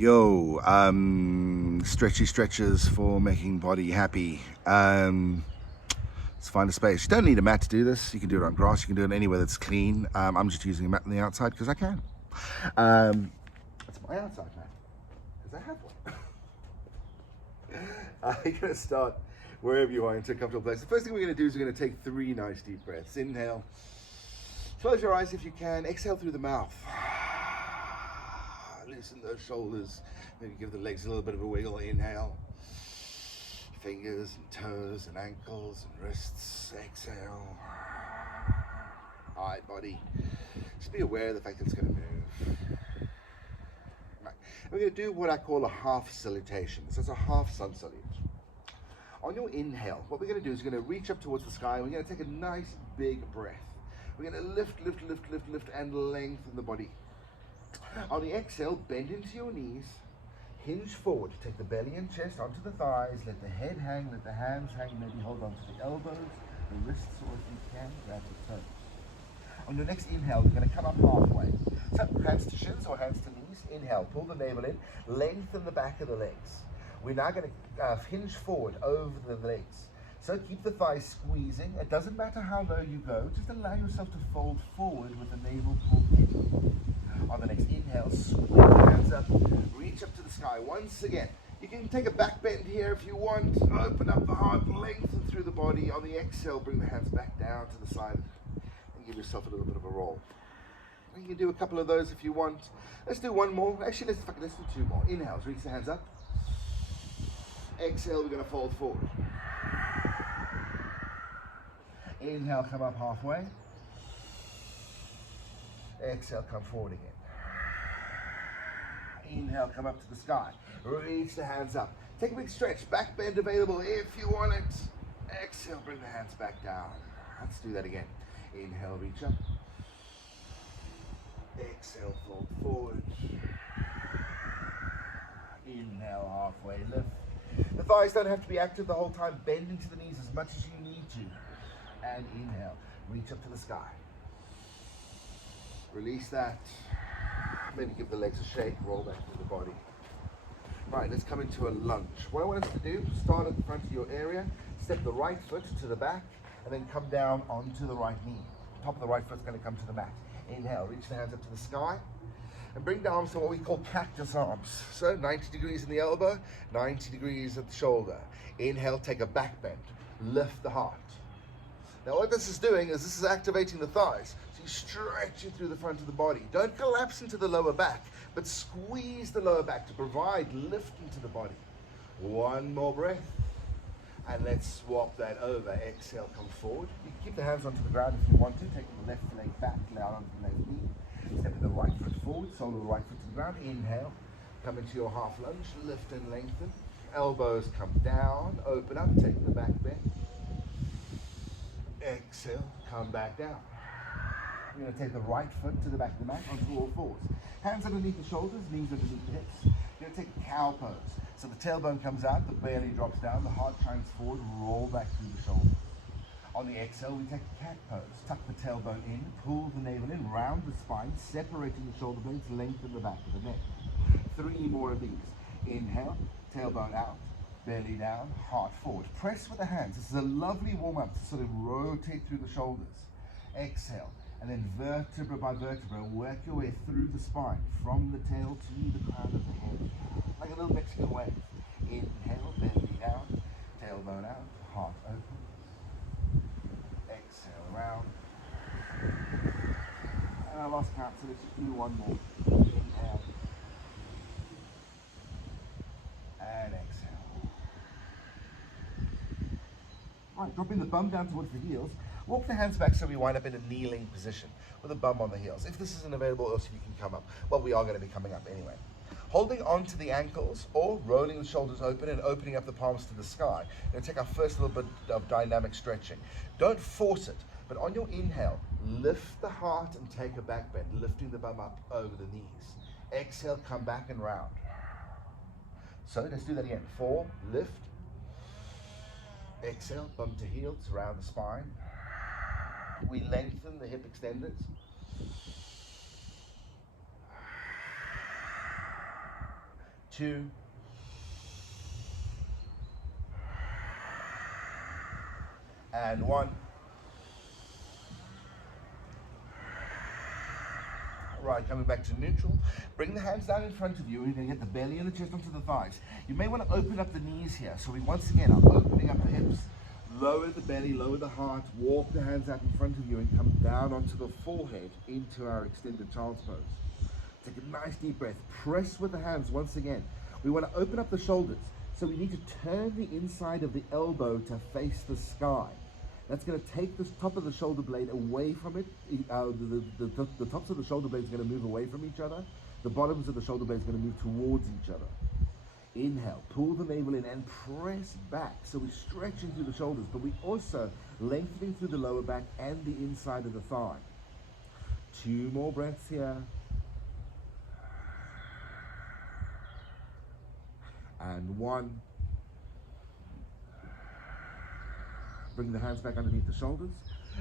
Yo, stretchy stretches for making body happy. Let's find a space. You don't need a mat to do this. You can do it on grass. You can do it anywhere that's clean. I'm just using a mat on the outside because I can. It's my outside mat because I have one. You're going to start wherever you are into a comfortable place. The first thing we're going to do is we're going to take 3 nice deep breaths. Inhale. Close your eyes if you can. Exhale through the mouth. Loosen those shoulders. Maybe give the legs a little bit of a wiggle. Inhale. Fingers and toes and ankles and wrists. Exhale. Alright, body. Just be aware of the fact that it's going to move. Right. We're going to do what I call a half salutation. So it's a half sun salute. On your inhale, what we're going to do is we're going to reach up towards the sky and we're going to take a nice big breath. We're going to lift, and lengthen the body. On the exhale, bend into your knees, hinge forward. Take the belly and chest onto the thighs, let the head hang, let the hands hang, maybe hold on to the elbows, the wrists, or if you can, grab the toes. On your next inhale, we're going to come up halfway. So, hands to shins or hands to knees. Inhale, pull the navel in, lengthen the back of the legs. We're now going to hinge forward over the legs. So keep the thighs squeezing. It doesn't matter how low you go, just allow yourself to fold forward with the navel pulled in. On the next inhale, swing the hands up, reach up to the sky. Once again, you can take a back bend here if you want. Open up the heart, lengthen through the body. On the exhale, bring the hands back down to the side and give yourself a little bit of a roll. You can do a couple of those if you want. Let's do one more. Actually, let's do 2 more. Inhales, reach the hands up. Exhale, we're going to fold forward. Inhale, come up halfway. Exhale, come forward again. Inhale, come up to the sky. Reach the hands up. Take a big stretch. Back bend available if you want it. Exhale, bring the hands back down. Let's do that again. Inhale, reach up. Exhale, fold forward. Inhale, halfway lift. The thighs don't have to be active the whole time. Bend into the knees as much as you need to. And inhale, reach up to the sky. Release that. Maybe give the legs a shake, roll back through the body. Right, let's come into a lunge. What I want us to do, start at the front of your area, step the right foot to the back, and then come down onto the right knee. The top of the right foot's going to come to the mat. Inhale, reach the hands up to the sky, and bring the arms to what we call cactus arms. So 90 degrees in the elbow, 90 degrees at the shoulder. Inhale, take a back bend, lift the heart. Now what this is doing is this is activating the thighs. So you stretch it through the front of the body. Don't collapse into the lower back, but squeeze the lower back to provide lift into the body. One more breath. And let's swap that over. Exhale, come forward. You can keep the hands onto the ground if you want to. Take the left leg back, down onto the left knee. Step the right foot forward, sole of the right foot to the ground. Inhale, come into your half lunge, lift and lengthen. Elbows come down, open up, take the back bend. Exhale, come back down. We're going to take the right foot to the back of the mat onto all fours. Hands underneath the shoulders, knees underneath the hips. You're going to take a cow pose. So the tailbone comes out, the belly drops down, the heart shines forward, roll back through the shoulders. On the exhale, we take a cat pose. Tuck the tailbone in, pull the navel in, round the spine, separating the shoulder blades, lengthen the back of the neck. 3 more of these. Inhale, tailbone out, belly down, heart forward. Press with the hands. This is a lovely warm-up to sort of rotate through the shoulders. Exhale, and then vertebra by vertebra, work your way through the spine, from the tail to the crown of the head, like a little Mexican wave. Inhale, belly down, tailbone out, heart open. Exhale, around. And I lost count, so let's just do one more. Inhale. And exhale. Right, dropping the bum down towards the heels. Walk the hands back so we wind up in a kneeling position with a bum on the heels. If this isn't available, also you can come up. Well, we are going to be coming up anyway. Holding onto the ankles or rolling the shoulders open and opening up the palms to the sky. We're going to take our first little bit of dynamic stretching. Don't force it, but on your inhale, lift the heart and take a back bend, lifting the bum up over the knees. Exhale, come back and round. So let's do that again. 4, lift. Exhale, bum to heel, surround the spine. We lengthen the hip extenders. 2. And 1. Right, coming back to neutral. Bring the hands down in front of you. We're going to get the belly and the chest onto the thighs. You may want to open up the knees here. So we once again are opening up the hips. Lower the belly, lower the heart. Walk the hands out in front of you and come down onto the forehead into our extended child's pose. Take a nice deep breath. Press with the hands once again. We want to open up the shoulders. So we need to turn the inside of the elbow to face the sky. That's going to take the top of the shoulder blade away from it. The tops of the shoulder blades are going to move away from each other. The bottoms of the shoulder blades are going to move towards each other. Inhale, pull the navel in and press back. So we're stretching through the shoulders, but we're also lengthening through the lower back and the inside of the thigh. 2 more breaths here. And 1. Bring the hands back underneath the shoulders.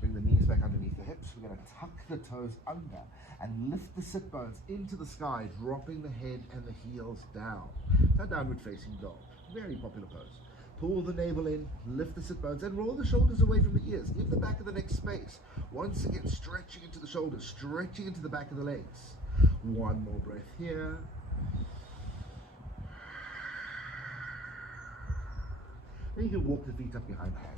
Bring the knees back underneath the hips. We're going to tuck the toes under and lift the sit bones into the sky, dropping the head and the heels down. So downward facing dog. Very popular pose. Pull the navel in, lift the sit bones, and roll the shoulders away from the ears. Give the back of the neck space. Once again, stretching into the shoulders, stretching into the back of the legs. 1 more breath here. Then you can walk the feet up behind the hands.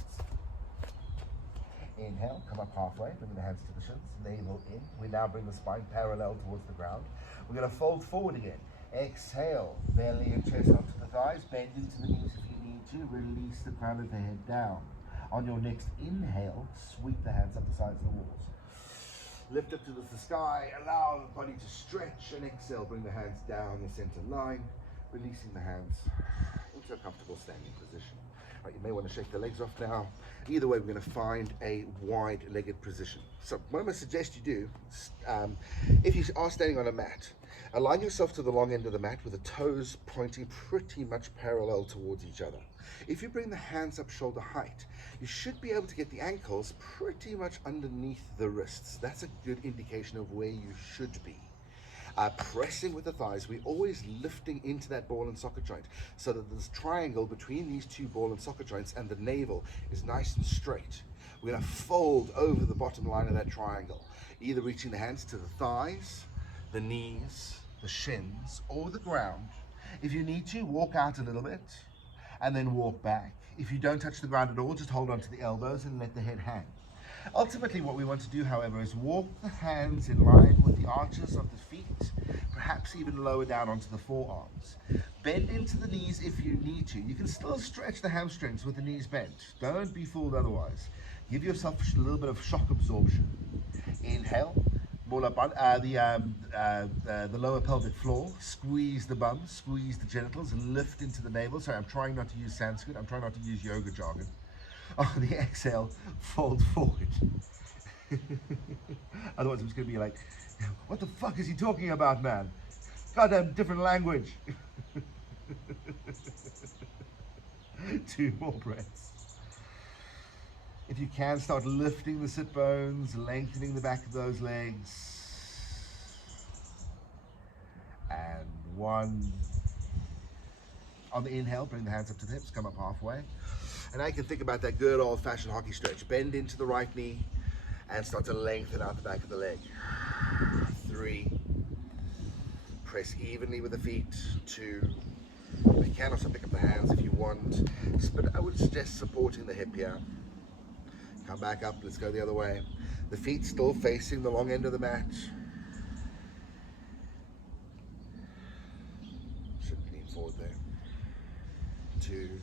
Inhale, come up halfway, bring the hands to the shins, navel in. We now bring the spine parallel towards the ground. We're going to fold forward again. Exhale, belly and chest onto the thighs, bend into the knees if you need to, release the crown of the head down. On your next inhale, sweep the hands up the sides of the walls. Lift up to the sky, allow the body to stretch, and exhale, bring the hands down the center line, releasing the hands into a comfortable standing position. Right, you may want to shake the legs off now. Either way, we're going to find a wide-legged position. So what I'm going to suggest you do, if you are standing on a mat, align yourself to the long end of the mat with the toes pointing pretty much parallel towards each other. If you bring the hands up shoulder height, you should be able to get the ankles pretty much underneath the wrists. That's a good indication of where you should be. Pressing with the thighs, we're always lifting into that ball and socket joint so that this triangle between these 2 ball and socket joints and the navel is nice and straight. We're going to fold over the bottom line of that triangle, either reaching the hands to the thighs, the knees, the shins, or the ground. If you need to, walk out a little bit and then walk back. If you don't touch the ground at all, just hold on to the elbows and let the head hang. Ultimately, what we want to do, however, is walk the hands in line with the arches of the feet, perhaps even lower down onto the forearms. Bend into the knees if you need to. You can still stretch the hamstrings with the knees bent. Don't be fooled otherwise. Give yourself a little bit of shock absorption. Inhale, ball up on the lower pelvic floor. Squeeze the bum, squeeze the genitals, and lift into the navel. Sorry, I'm trying not to use Sanskrit. I'm trying not to use yoga jargon. On the exhale, fold forward. Otherwise, I'm just going to be like, what the fuck is he talking about, man? Goddamn different language. 2 more breaths. If you can, start lifting the sit bones, lengthening the back of those legs. And 1. On the inhale, bring the hands up to the hips, come up halfway. And now you can think about that good old-fashioned hockey stretch. Bend into the right knee and start to lengthen out the back of the leg. 3. Press evenly with the feet. 2. You can also pick up the hands if you want, but I would suggest supporting the hip here. Come back up, let's go the other way. The feet still facing the long end of the mat. Should lean forward there. 2.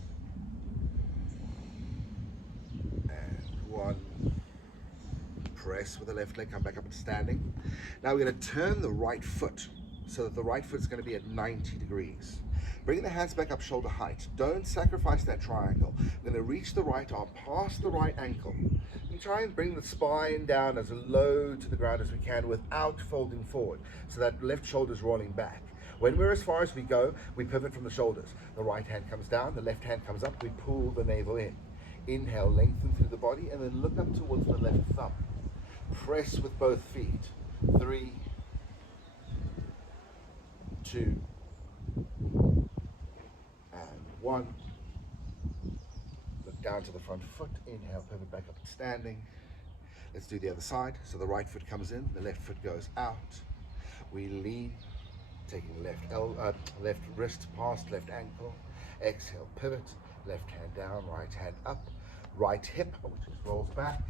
And 1. Press with the left leg, come back up and standing. Now we're going to turn the right foot so that the right foot is going to be at 90 degrees. Bring the hands back up shoulder height. Don't sacrifice that triangle. We're going to reach the right arm past the right ankle. And try and bring the spine down as low to the ground as we can without folding forward, so that left shoulder is rolling back. When we're as far as we go, we pivot from the shoulders. The right hand comes down, the left hand comes up, we pull the navel in. Inhale, lengthen through the body, and then look up towards the left thumb. Press with both feet. 3, 2, one. Look down to the front foot. Inhale, pivot back up and standing. Let's do the other side. So the right foot comes in, the left foot goes out. We lean, taking left wrist past left ankle. Exhale, pivot. Left hand down, right hand up. Right hip, which just rolls back.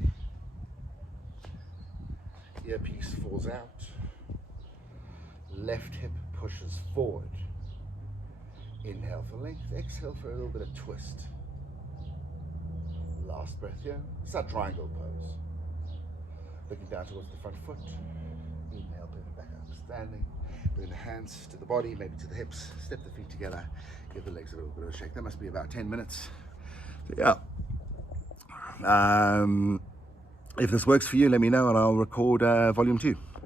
Earpiece falls out. Left hip pushes forward. Inhale for length, exhale for a little bit of twist. Last breath here. It's that triangle pose. Looking down towards the front foot. Inhale, pivot back up, standing. Bring the hands to the body, maybe to the hips. Step the feet together. Give the legs a little bit of a shake. That must be about 10 minutes. So yeah. If this works for you, let me know and I'll record volume 2.